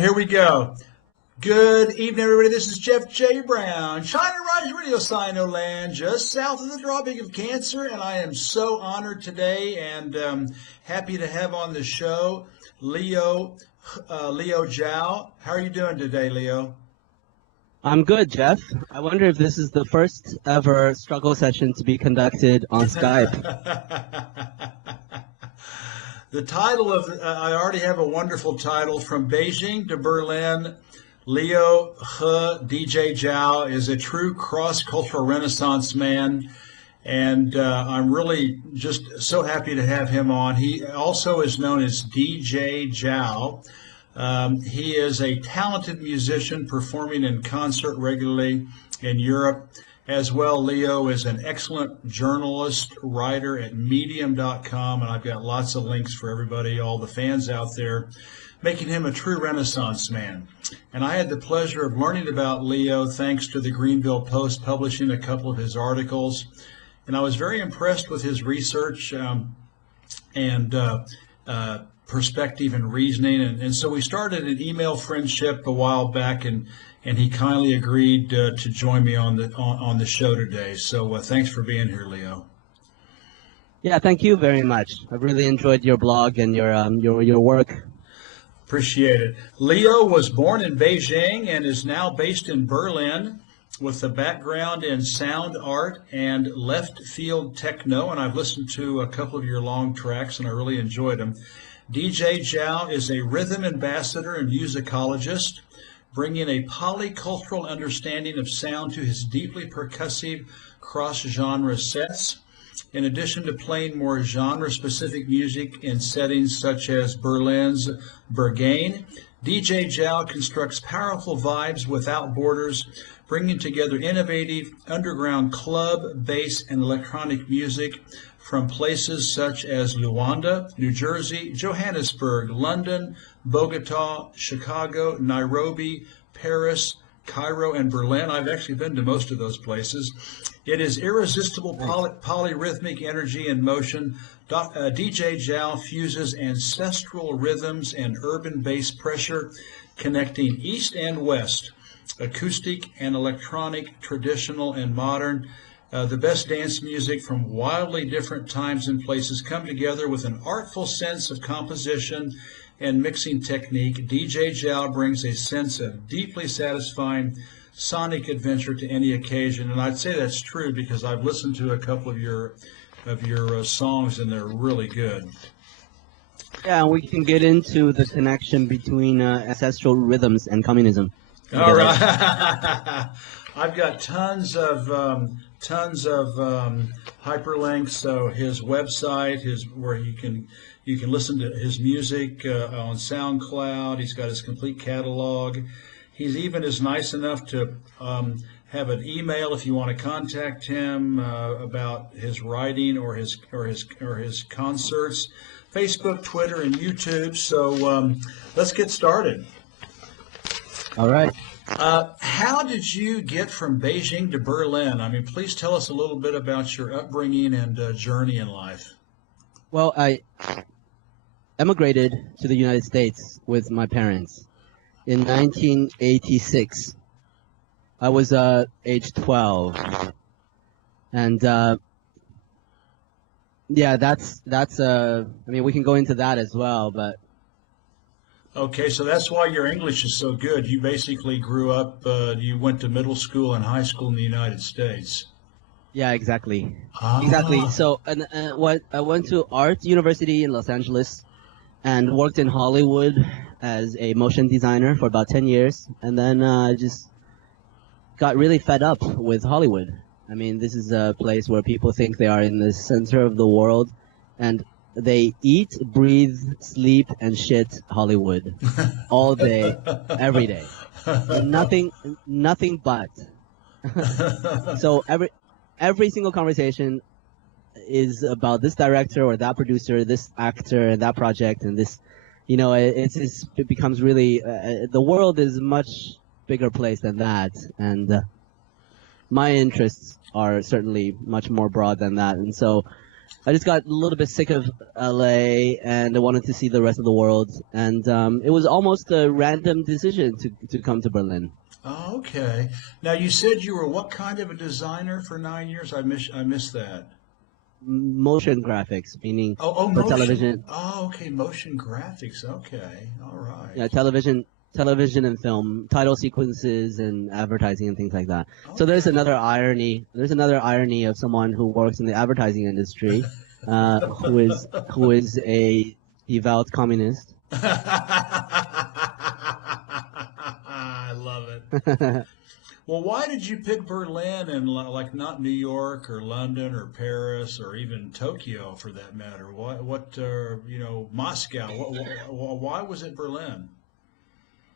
Here we go. Good evening, everybody. This is Jeff J. Brown, China Rise Radio Sino Land, just south of the Tropic of Cancer, and I am so honored today and happy to have on the show Leo Zhao. How are you doing today, Leo? I'm good, Jeff. I wonder if this is the first ever struggle session to be conducted on Skype. The title of I already have a wonderful title. From Beijing to Berlin, Leo DJ Zhao is a true cross-cultural Renaissance man, and I'm really just so happy to have him on. He also is known as DJ Zhao. He is a talented musician performing in concert regularly in Europe. As well, Leo is an excellent journalist, writer at medium.com, and I've got lots of links for everybody, all the fans out there, making him a true Renaissance man. And I had the pleasure of learning about Leo thanks to the Greenville Post publishing a couple of his articles. And I was very impressed with his research and perspective and reasoning. And so we started an email friendship a while back, and he kindly agreed to join me on the show today. So thanks for being here, Leo. Yeah, thank you very much. I've really enjoyed your blog and your work. Appreciate it. Leo was born in Beijing and is now based in Berlin with a background in sound art and left field techno. And I've listened to a couple of your long tracks and I really enjoyed them. DJ Zhao is a rhythm ambassador and musicologist, bringing a polycultural understanding of sound to his deeply percussive cross-genre sets. In addition to playing more genre-specific music in settings such as Berlin's Berghain, DJ Zhao constructs powerful vibes without borders, bringing together innovative underground club, bass, and electronic music from places such as Luanda, New Jersey, Johannesburg, London, Bogota, Chicago, Nairobi, Paris, Cairo, and Berlin. I've actually been to most of those places. It is irresistible polyrhythmic energy in motion. DJ Zhao fuses ancestral rhythms and urban bass pressure, connecting east and west, acoustic and electronic, traditional and modern. The best dance music from wildly different times and places come together with an artful sense of composition and mixing technique. DJ Zhao brings a sense of deeply satisfying sonic adventure to any occasion, and I'd say that's true because I've listened to a couple of your songs and they're really good. Yeah, and we can get into the connection between ancestral rhythms and communism. All right. I've got tons of hyperlinks. So his website, where you can listen to his music on SoundCloud. He's got his complete catalog. He's even is nice enough to have an email if you want to contact him about his writing or his concerts. Facebook, Twitter, and YouTube. So let's get started. All right. How did you get from Beijing to Berlin? I mean, please tell us a little bit about your upbringing and journey in life. Well, I emigrated to the United States with my parents in 1986. I was age 12, and yeah, that's. I mean, we can go into that as well, but. Okay, so that's why your English is so good. You basically grew up, you went to middle school and high school in the United States. Yeah, exactly. Ah. Exactly. So, what I went to art university in Los Angeles and worked in Hollywood as a motion designer for about 10 years. And then just got really fed up with Hollywood. I mean, this is a place where people think they are in the center of the world, and they eat, breathe, sleep, and shit Hollywood all day, every day. Nothing but. So every single conversation is about this director or that producer, this actor and that project, and this, you know, it becomes really, the world is a much bigger place than that, and my interests are certainly much more broad than that. And so I just got a little bit sick of LA and I wanted to see the rest of the world. And it was almost a random decision to come to Berlin. Oh, okay. Now you said you were what kind of a designer for 9 years? I missed that. Motion graphics, meaning Oh, for motion. television, Oh, okay, motion graphics. Okay, all right. yeah, television and film, title sequences and advertising and things like that. So there's Okay. another irony. There's another irony of someone who works in the advertising industry, who is a devout communist. I love it. Well, why did you pick Berlin and like not New York or London or Paris or even Tokyo for that matter? Moscow? Why was it Berlin?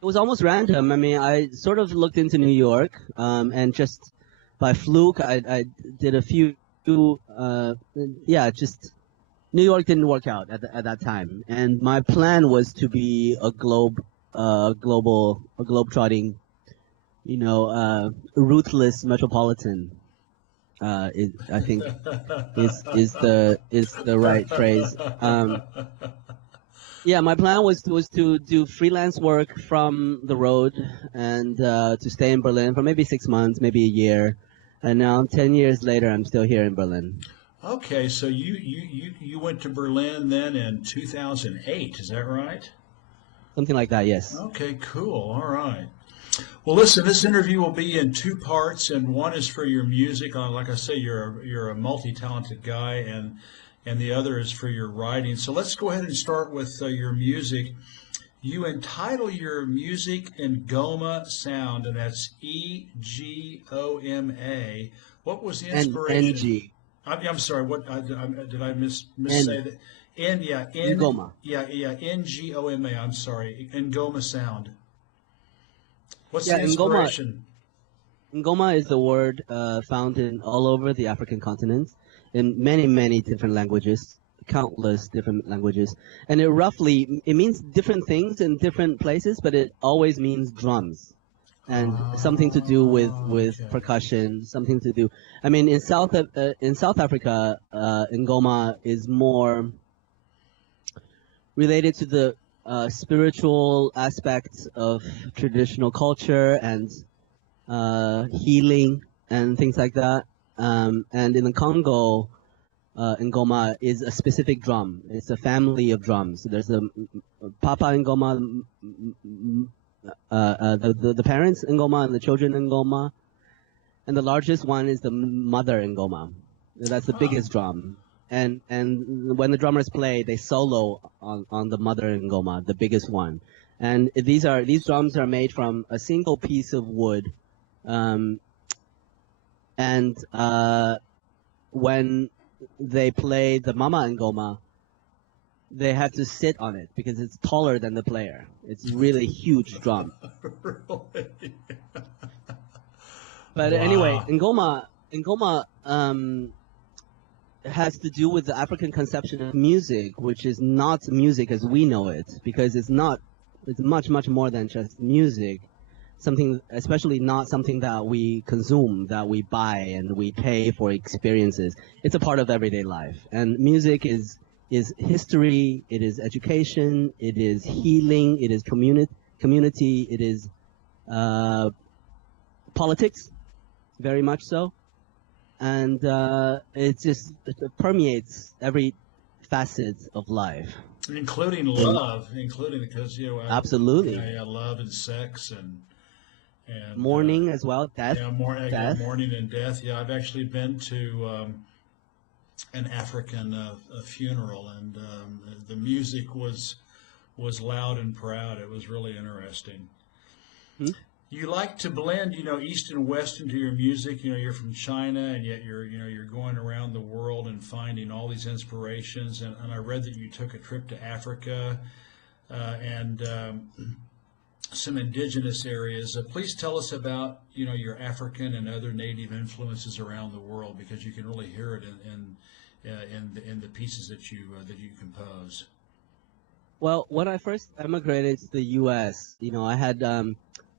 It was almost random. I mean, I sort of looked into New York, and just by fluke, I did a few, just New York didn't work out at that time, and my plan was to be a globe-trotting, ruthless metropolitan. I think is the right phrase. Yeah, my plan was to do freelance work from the road and to stay in Berlin for maybe 6 months, maybe a year, and now 10 years later, I'm still here in Berlin. Okay, so you went to Berlin then in 2008, is that right? Something like that, yes. Okay, cool. All right. Well, listen, this interview will be in two parts, and one is for your music. Like I say, you're a multi-talented guy, and the other is for your writing. So let's go ahead and start with your music. You entitle your music Ngoma Sound, and that's Egoma. What was the inspiration? NG. I'm sorry. Did I N. say that? N, yeah, Ngoma. Ngoma. I'm sorry, Ngoma Sound. What's Yeah, the inspiration? Ngoma is the word found in all over the African continent in many, many different languages, countless different languages. And it means different things in different places, but it always means drums. And something to do with Okay. percussion, something to do. I mean, in South Africa, Ngoma is more related to the spiritual aspects of traditional culture and healing and things like that. And in the Congo, Ngoma is a specific drum. It's a family of drums. So there's a Papa Ngoma, the parents Ngoma and the children Ngoma, and the largest one is the mother Ngoma. That's the biggest drum. And when the drummers play, they solo on the mother Ngoma, the biggest one. And these drums are made from a single piece of wood. When they play the Mama Ngoma, they have to sit on it because it's taller than the player. It's really huge drum. Really? But anyway, Ngoma has to do with the African conception of music, which is not music as we know it, because it's much, much more than just music. Something, especially not something that we consume, that we buy and we pay for experiences. It's a part of everyday life. And music is history, it is education, it is healing, it is community, it is politics, very much so. And it permeates every facet of life. Including love, because Absolutely. love and sex and mourning as well, death. Yeah, mourning and death. Yeah, I've actually been to an African funeral, and the music was loud and proud. It was really interesting. Hmm? You like to blend, East and West into your music. You're from China, and yet you're going around the world and finding all these inspirations. And I read that you took a trip to Africa and some indigenous areas. Please tell us about, your African and other native influences around the world, because you can really hear it in the pieces that you compose. Well, when I first emigrated to the U.S., I had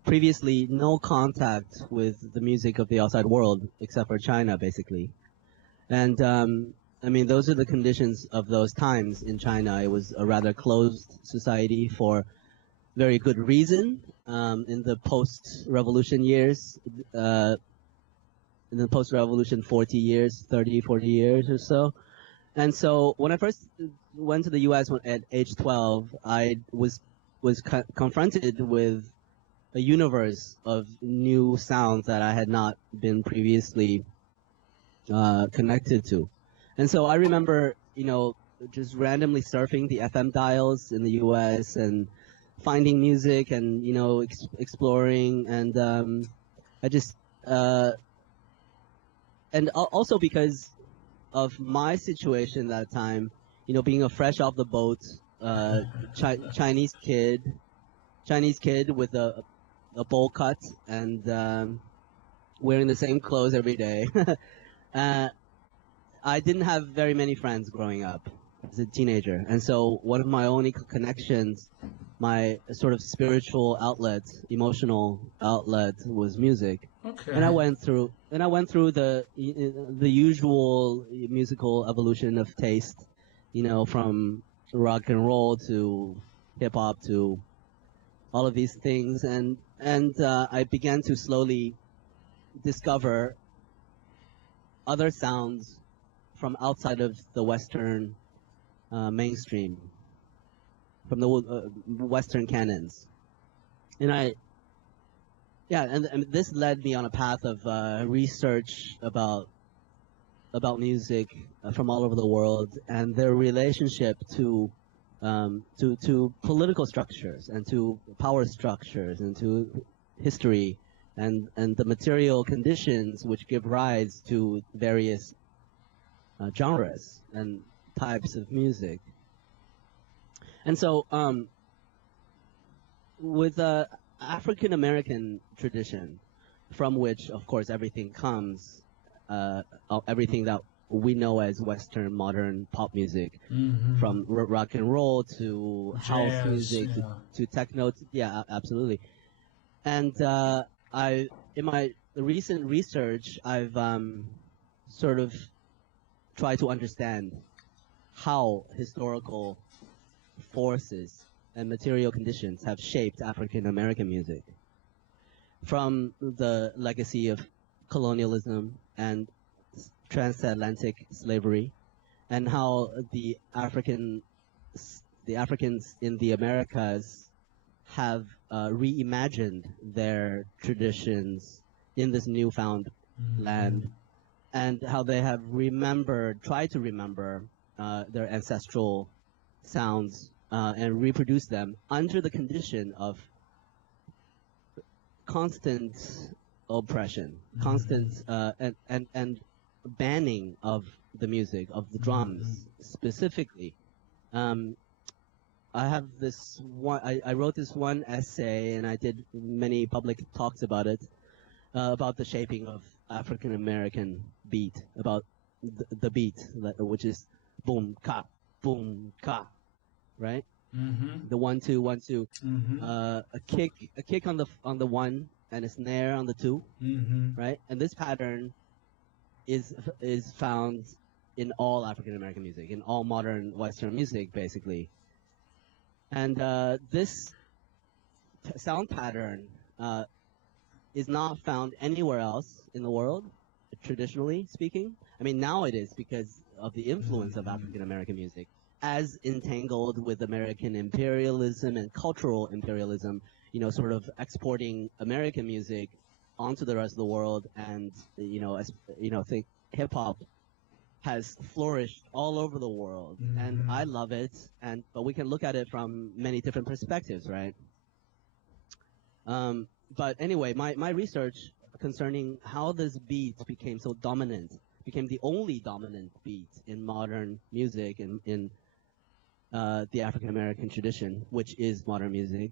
previously no contact with the music of the outside world except for China, basically. And I mean, those are the conditions of those times in China. It was a rather closed society for very good reason. In the post-revolution years, in the post-revolution 40 years, 30, 40 years or so. And so when I first went to the U.S. at age 12, I was confronted with a universe of new sounds that I had not been previously connected to. And so I remember, just randomly surfing the FM dials in the U.S. and finding music and, exploring. And I just, and also because of my situation that time, being a fresh off the boat, Chinese kid with a bowl cut and wearing the same clothes every day. I didn't have very many friends growing up as a teenager, and so one of my only connections, my sort of spiritual outlet, emotional outlet, was music. Okay. And I went through the usual musical evolution of taste, from rock and roll to hip hop to all of these things, and I began to slowly discover other sounds from outside of the Western mainstream, from the Western canons, and this led me on a path of research about music from all over the world and their relationship to political structures and to power structures and to history and the material conditions which give rise to various genres and types of music. And so with African American tradition, from which of course everything comes, everything that we know as Western modern pop music, from rock and roll to house Jazz, music to techno, absolutely. And in my recent research, I've sort of tried to understand how historical forces and material conditions have shaped African American music, from the legacy of colonialism and transatlantic slavery, and how the Africans in the Americas have reimagined their traditions in this newfound land, and how they have tried to remember their ancestral sounds and reproduce them under the condition of constant oppression, constant and banning of the music, of the drums specifically. I have this one. I wrote this one essay, and I did many public talks about it, about the shaping of African American beat, about the beat, which is boom ka, right? The 1 2 1 2, a kick on the 1 and a snare on the 2, right? And this pattern is found in all African American music, in all modern Western music, basically. And this sound pattern is not found anywhere else in the world, traditionally speaking. I mean, now it is because of the influence of African American music, as entangled with American imperialism and cultural imperialism, sort of exporting American music onto the rest of the world, and think hip hop has flourished all over the world, and I love it. But we can look at it from many different perspectives, right? But anyway, my research concerning how this beat became so dominant, became the only dominant beat in modern music and in the African American tradition, which is modern music.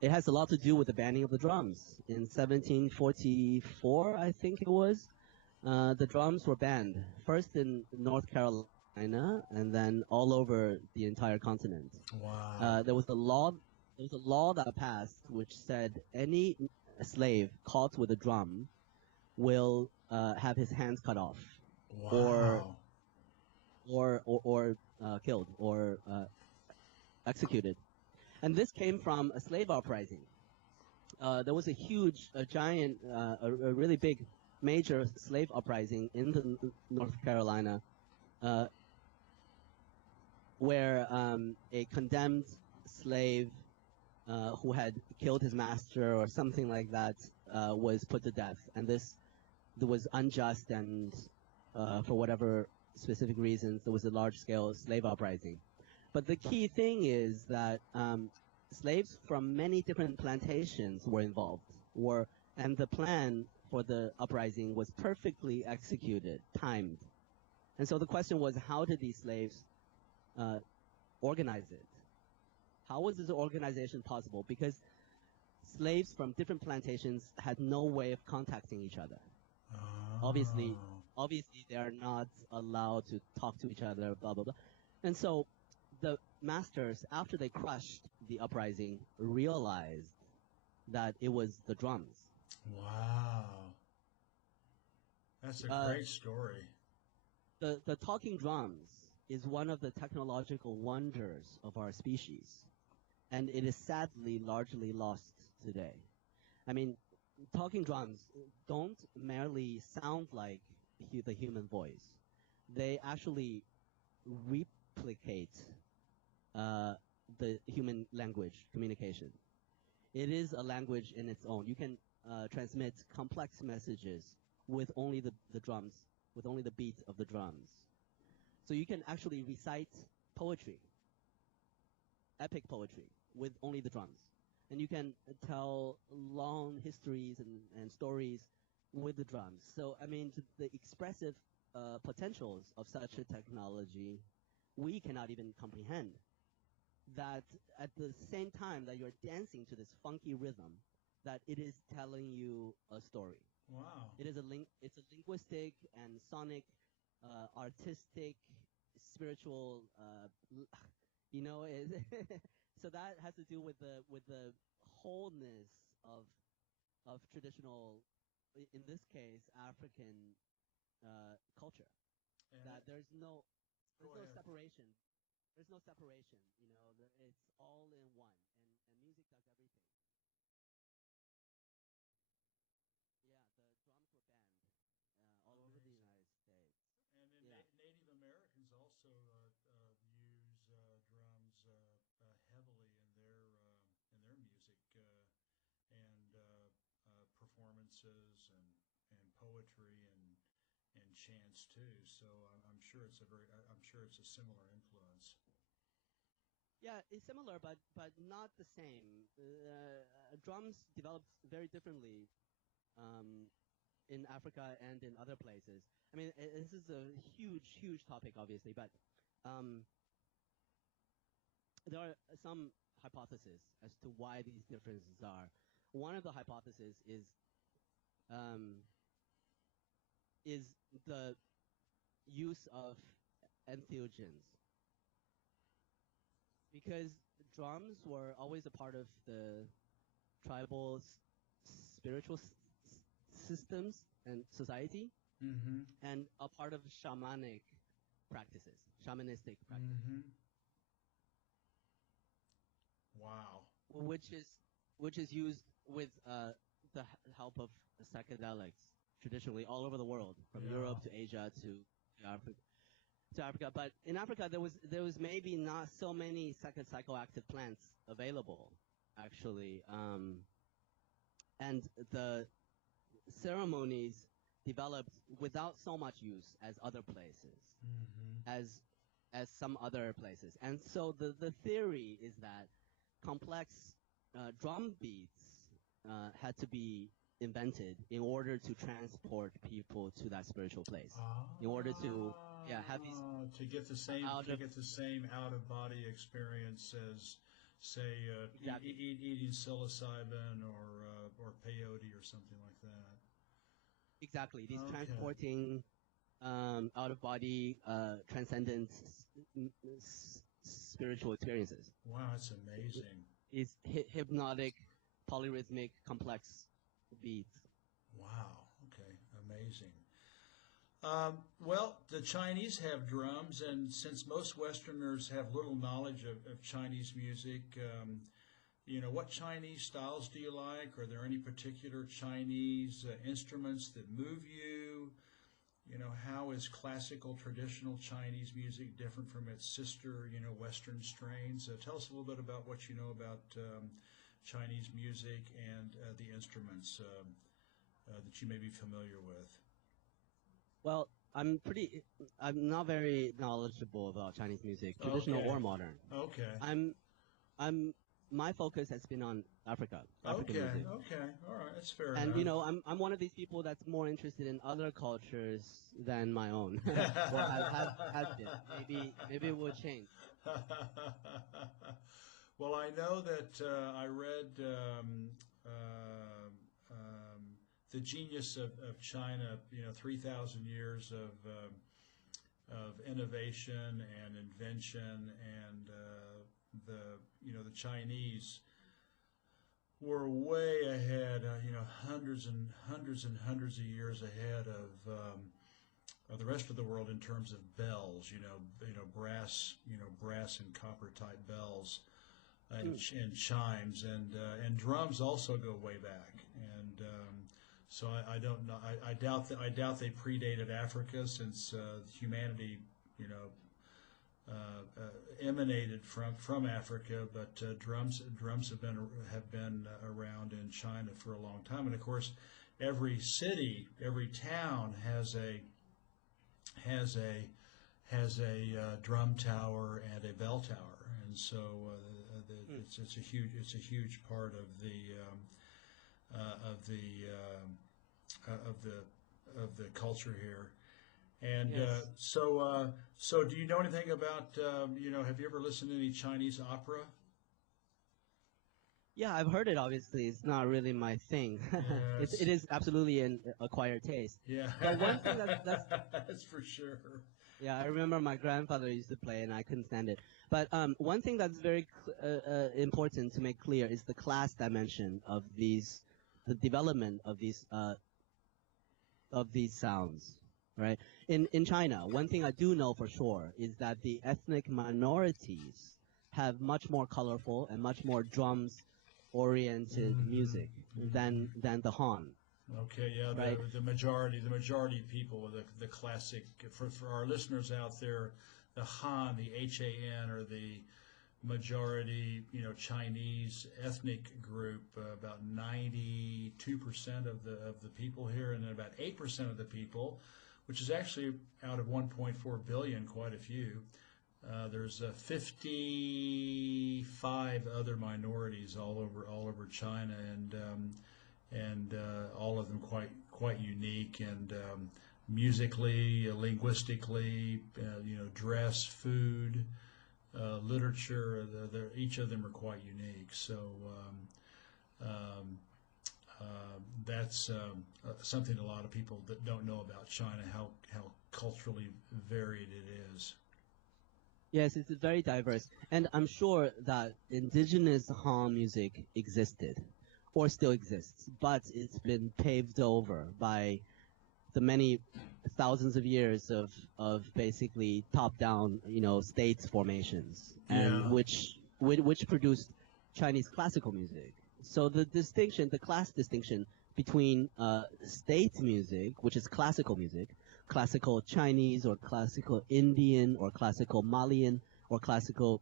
It has a lot to do with the banning of the drums. In 1744, I think it was, the drums were banned, first in North Carolina and then all over the entire continent. Wow. There was a law that passed which said any slave caught with a drum will have his hands cut off. Wow. or killed or executed. And this came from a slave uprising. There was a giant, a really big, major slave uprising in the North Carolina, where a condemned slave who had killed his master or something like that was put to death, and this was unjust, and for whatever specific reasons, there was a large-scale slave uprising. But the key thing is that slaves from many different plantations were involved, and the plan for the uprising was perfectly executed, timed. And so the question was, how did these slaves organize it? How was this organization possible? Because slaves from different plantations had no way of contacting each other. Obviously, they are not allowed to talk to each other, blah, blah, blah. And so the masters, after they crushed the uprising, realized that it was the drums. Wow. That's a great story. The talking drums is one of the technological wonders of our species, and it is sadly largely lost today. I mean, talking drums don't merely sound like the human voice. They actually replicate the human language communication. It is a language in its own. You can transmit complex messages with only the drums, with only the beat of the drums. So you can actually recite poetry, epic poetry, with only the drums. And you can tell long histories and stories with the drums. So, I mean, the expressive potentials of such a technology, we cannot even comprehend. That at the same time that you're dancing to this funky rhythm, that it is telling you a story. Wow. It's a linguistic and sonic, artistic, spiritual, you know, so that has to do with the wholeness of traditional, in this case, African culture. And that there's no ahead. separation. There's no separation. You know, it's all in one, and music does everything. Yeah, the drums were banned all over the United States. And then Native Americans also use drums heavily in their music and performances and poetry and chants too. So I'm sure it's a similar influence. Yeah, it's similar, but not the same. Drums developed very differently in Africa and in other places. I mean, this is a huge topic, obviously, but there are some hypotheses as to why these differences are. One of the hypotheses is the use of entheogens, because drums were always a part of the tribal spiritual systems and society, and a part of shamanistic practices. Wow. Which is used with the help of psychedelics traditionally all over the world, from Europe to Asia to Africa. But in Africa, there was maybe not so many psychoactive plants available, actually, and the ceremonies developed without so much use as other places, as some other places. And so the theory is that complex drum beats had to be invented in order to transport people to that spiritual place. In order to have these to get the same out of body experience as, say, Exactly. eating psilocybin or peyote or something like that. Exactly, these transporting out of body transcendent spiritual experiences. Wow, that's amazing. These hypnotic, polyrhythmic, complex beats. Wow. Okay. Amazing. Well, the Chinese have drums, and since most Westerners have little knowledge of Chinese music, what Chinese styles do you like? Are there any particular Chinese instruments that move you? How is classical traditional Chinese music different from its sister, Western strains? Tell us a little bit about what you know about Chinese music and the instruments that you may be familiar with. Well, I'm not very knowledgeable about Chinese music, traditional Okay. or modern. Okay. My focus has been on African Okay. music. Okay. All right. That's fair And enough. I'm one of these people that's more interested in other cultures than my own. Well, has been. Maybe it will change. Well, I know that I read The Genius of China, 3,000 years of innovation and invention, and the Chinese were way ahead, hundreds and hundreds and hundreds of years ahead of the rest of the world in terms of bells, brass, brass and copper type bells, and chimes, and drums also go way back. And so I don't know. I doubt they predated Africa, since humanity, emanated from Africa, but drums have been around in China for a long time. And of course, every city, every town has a drum tower and a bell tower, and so it's a huge part of the culture here. And Yes. so do you know anything about, have you ever listened to any Chinese opera? Yeah, I've heard it. Obviously, it's not really my thing. Yes. It is absolutely an acquired taste. Yeah. But one thing that's That's for sure. yeah, I remember my grandfather used to play, and I couldn't stand it. But one thing that's very important to make clear is the class dimension of the development of these sounds, right? In China, one thing I do know for sure is that the ethnic minorities have much more colorful and much more drums-oriented music than the Han. Okay, yeah, Right. the majority of people, the classic, for our listeners out there, the Han, the Han, or the majority, Chinese ethnic group, about 92% of the people here, and then about 8% of the people, which is actually out of 1.4 billion, quite a few. There's 55 other minorities all over China, and all of them quite unique, and musically, linguistically, dress, food, literature. Each of them are quite unique. So that's something a lot of people that don't know about China, how culturally varied it is. Yes, it's very diverse. And I'm sure that indigenous Han music existed or still exists, but it's been paved over by the many thousands of years of basically top-down, state formations, and Yeah. which produced Chinese classical music. So the class distinction between state music, which is classical music, classical Chinese or classical Indian or classical Malian or classical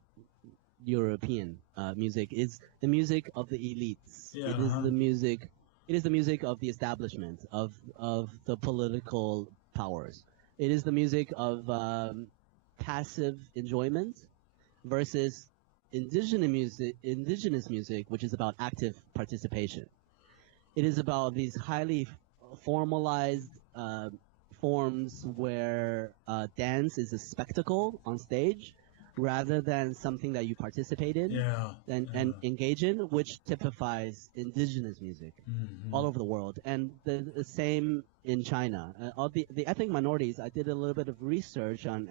European music, is the music of the elites. Yeah, It is the music. It is the music of the establishment of the political powers. It is the music of passive enjoyment versus indigenous music, which is about active participation. It is about these highly formalized forms where dance is a spectacle on stage rather than something that you participate in and engage in, which typifies indigenous music all over the world. And the same in China. All the ethnic minorities, I did a little bit of research on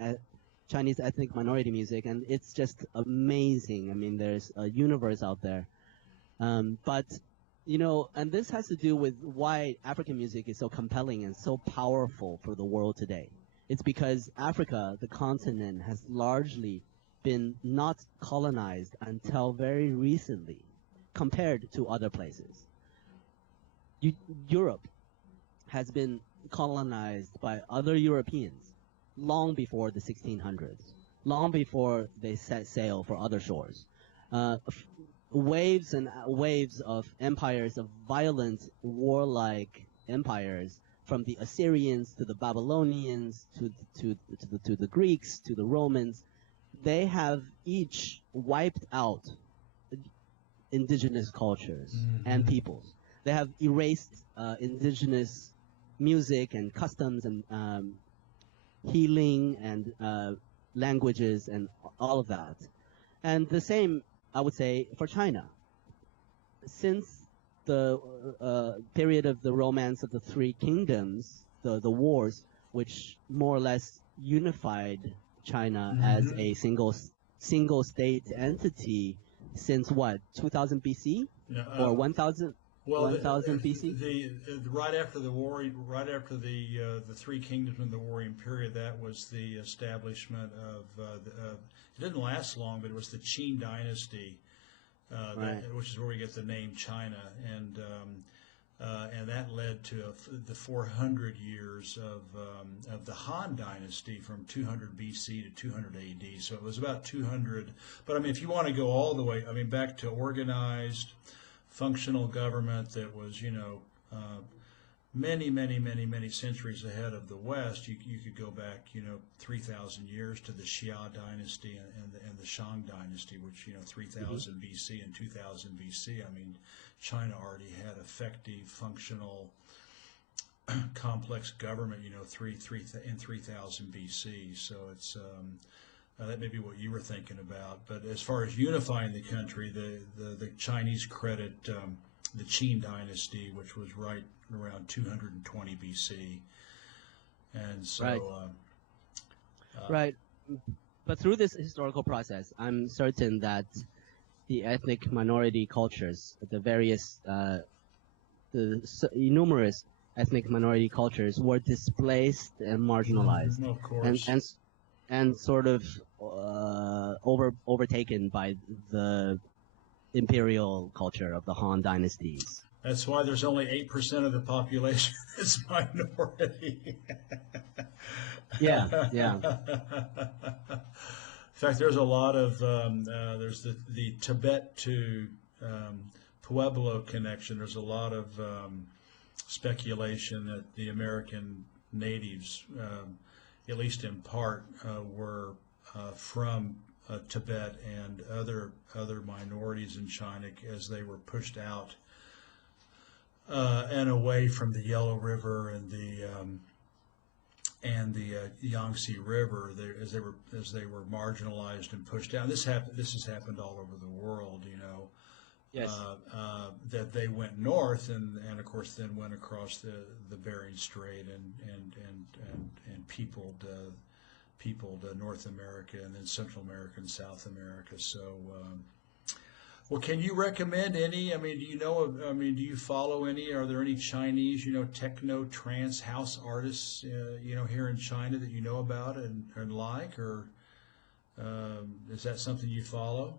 Chinese ethnic minority music, and it's just amazing. I mean, there's a universe out there. But and this has to do with why African music is so compelling and so powerful for the world today. It's because Africa, the continent, has largely been not colonized until very recently, compared to other places. Europe has been colonized by other Europeans long before the 1600s, long before they set sail for other shores. Waves and waves of empires, of violent, warlike empires, from the Assyrians to the Babylonians to the Greeks to the Romans, they have each wiped out indigenous cultures and peoples. They have erased indigenous music and customs and healing and languages and all of that. And the same, I would say, for China. Since the period of the Romance of the Three Kingdoms, the wars, which more or less unified China as a single state entity since what, 2000 BC or 1000? Well, 1000 BC. Right after the war, right after the Three Kingdoms in the Warring Period, that was the establishment of. It didn't last long, but it was the Qin Dynasty, which is where we get the name China, and that led to the 400 years of the Han Dynasty from 200 BC to 200 AD. So it was about 200. But I mean, if you want to go all the way, I mean, back to organized, functional government that was, many centuries ahead of the West. You could go back, 3,000 years to the Xia dynasty and the Shang dynasty, which 3,000 BC and 2000 BC. I mean, China already had effective, functional, complex government, in 3,000 BC. So it's that may be what you were thinking about. But as far as unifying the country, the Chinese credit the Qin dynasty, which was right around 220 BC. And so... Right. But through this historical process, I'm certain that the ethnic minority cultures, the numerous ethnic minority cultures were displaced and marginalized. Of course. And sort of overtaken by the imperial culture of the Han dynasties. That's why there's only 8% of the population that's minority. Yeah. In fact, there's a lot of there's the Tibet to Pueblo connection. There's a lot of speculation that the American natives, at least in part, were from Tibet and other minorities in China as they were pushed out and away from the Yellow River and the Yangtze River, as they were marginalized and pushed down. This has happened all over the world, Yes. That they went north and of course then went across the Bering Strait and peopled North America and then Central America and South America. So, well, can you recommend any? I mean, do you follow any? Are there any Chinese, techno, trance, house artists, here in China that you know about and like, or is that something you follow?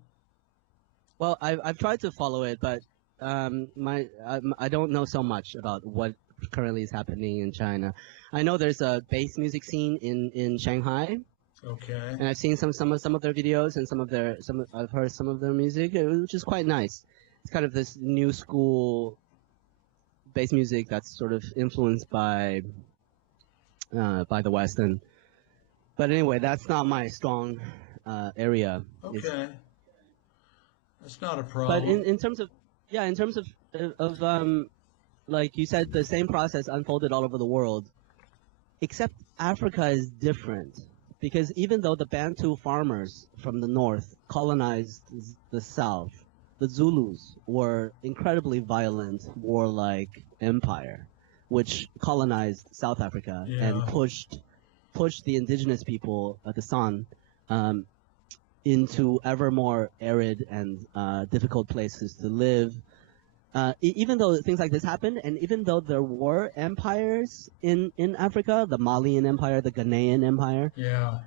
Well, I've tried to follow it, but I don't know so much about what currently is happening in China. I know there's a bass music scene in Shanghai. Okay. And I've seen some of their videos and I've heard some of their music, which is quite nice. It's kind of this new school bass music that's sort of influenced by the West. But anyway, that's not my strong area. Okay. That's not a problem. But in terms of like you said, the same process unfolded all over the world, except Africa is different. Because even though the Bantu farmers from the north colonized the south, the Zulus were incredibly violent, warlike empire, which colonized South Africa and pushed the indigenous people, the San, into ever more arid and difficult places to live. even though things like this happened, and even though there were empires in Africa, the Malian Empire, the Ghanaian Empire, Yeah.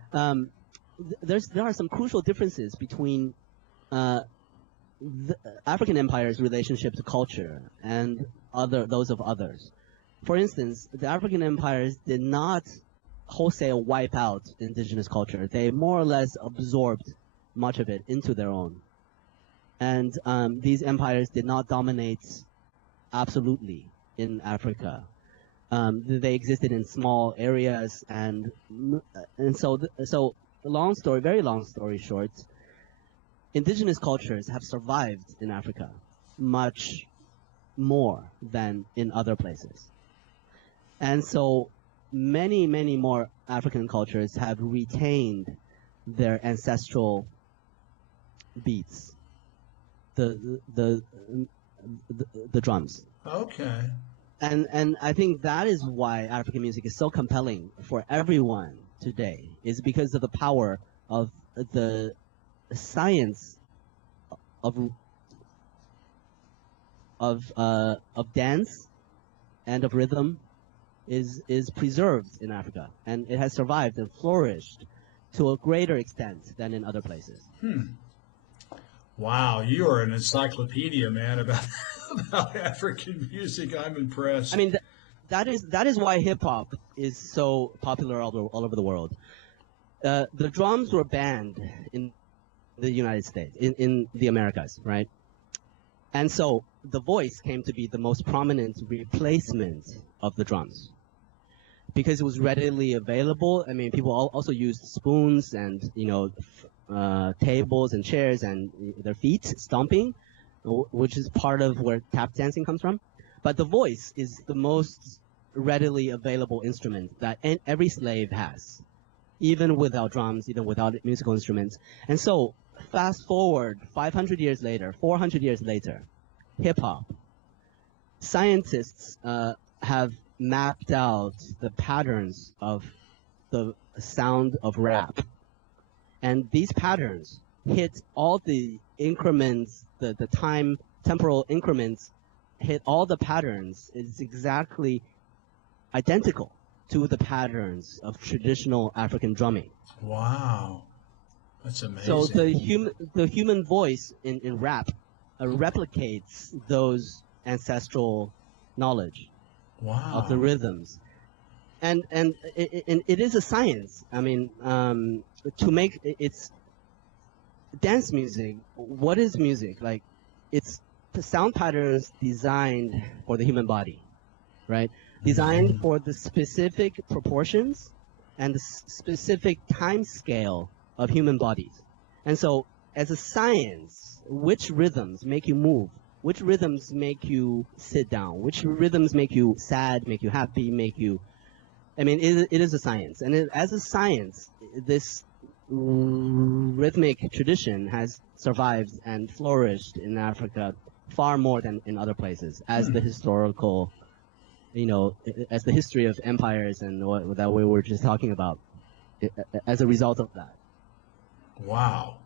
There are some crucial differences between the African empire's relationship to culture and those of others. For instance, the African empires did not wholesale wipe out indigenous culture. They more or less absorbed much of it into their own. And these empires did not dominate absolutely in Africa. They existed in small areas, and so very long story short, indigenous cultures have survived in Africa much more than in other places. And so many, many more African cultures have retained their ancestral beats, the drums. Okay. And I think that is why African music is so compelling for everyone today, is because of the power of the science of dance and of rhythm is preserved in Africa, and it has survived and flourished to a greater extent than in other places. Wow, you are an encyclopedia, man, about African music. I'm impressed. I mean, that is why hip hop is so popular all over the world. The drums were banned in the United States, in the Americas, right? And so the voice came to be the most prominent replacement of the drums because it was readily available. I mean, people also used spoons and, tables and chairs and their feet stomping, which is part of where tap dancing comes from. But the voice is the most readily available instrument that every slave has, even without drums, even without musical instruments. And so fast forward 500 years later, 400 years later, hip-hop. Scientists have mapped out the patterns of the sound of rap. And these patterns hit all the increments, the temporal increments, hit all the patterns. It's exactly identical to the patterns of traditional African drumming. Wow. That's amazing. So the human voice in rap replicates those ancestral knowledge of the rhythms, and it is a science. I mean, to make it's dance music. What is music? Like, it's the sound patterns designed for the human body, right? Designed for the specific proportions and the specific time scale of human bodies. And so, as a science, which rhythms make you move? Which rhythms make you sit down? Which rhythms make you sad, make you happy, make you... I mean, it is a science. And as a science, this rhythmic tradition has survived and flourished in Africa far more than in other places, as the historical, as the history of empires and what that we were just talking about, as a result of that. Wow.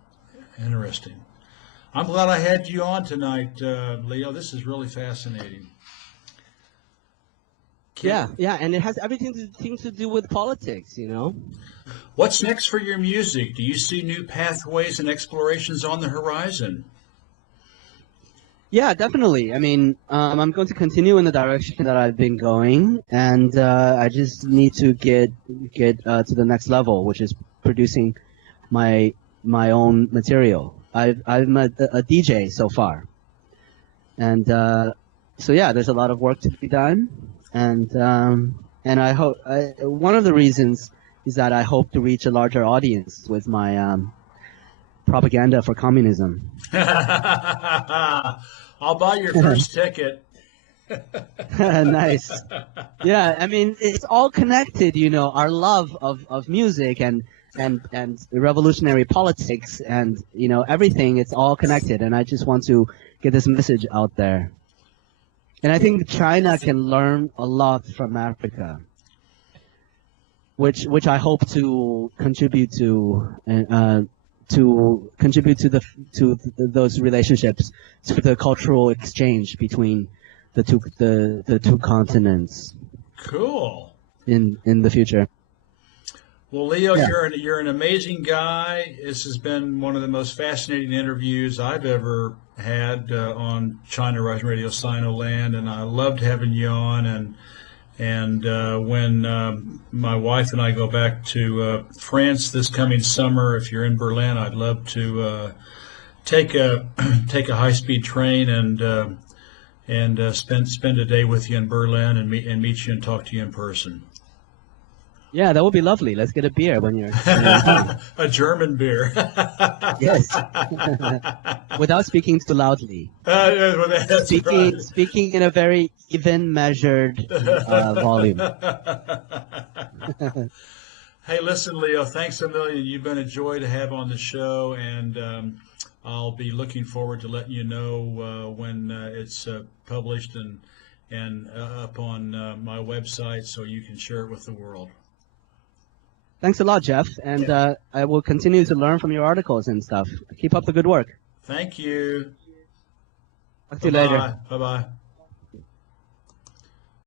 Interesting. I'm glad I had you on tonight, Leo. This is really fascinating. Yeah, and it has everything to do with politics, What's next for your music? Do you see new pathways and explorations on the horizon? Yeah, definitely. I mean, I'm going to continue in the direction that I've been going, and I just need to get to the next level, which is producing my own material. I'm a DJ so far, and so yeah, there's a lot of work to be done, and I hope one of the reasons is that I hope to reach a larger audience with my propaganda for communism. I'll buy your first ticket. Nice. Yeah, I mean, it's all connected, our love of music and revolutionary politics and, everything. It's all connected, and I just want to get this message out there. And I think China can learn a lot from Africa, which I hope to contribute to to contribute to those relationships, to the cultural exchange between the two continents. Cool. In the future. Well, Leo, Yeah. you're an amazing guy. This has been one of the most fascinating interviews I've ever had on China Rising Radio Sino Land, and I loved having you on. And when my wife and I go back to France this coming summer, if you're in Berlin, I'd love to take a high-speed train and spend a day with you in Berlin and meet you and talk to you in person. Yeah, that would be lovely. Let's get a beer when you're in town. A German beer. Yes. Without speaking too loudly. That's Speaking in a very even, measured volume. Hey, listen, Leo, thanks a million. You've been a joy to have on the show, and I'll be looking forward to letting you know when it's published and up on my website so you can share it with the world. Thanks a lot, Jeff, and I will continue to learn from your articles and stuff. Keep up the good work. Thank you. Talk to you later. Bye-bye.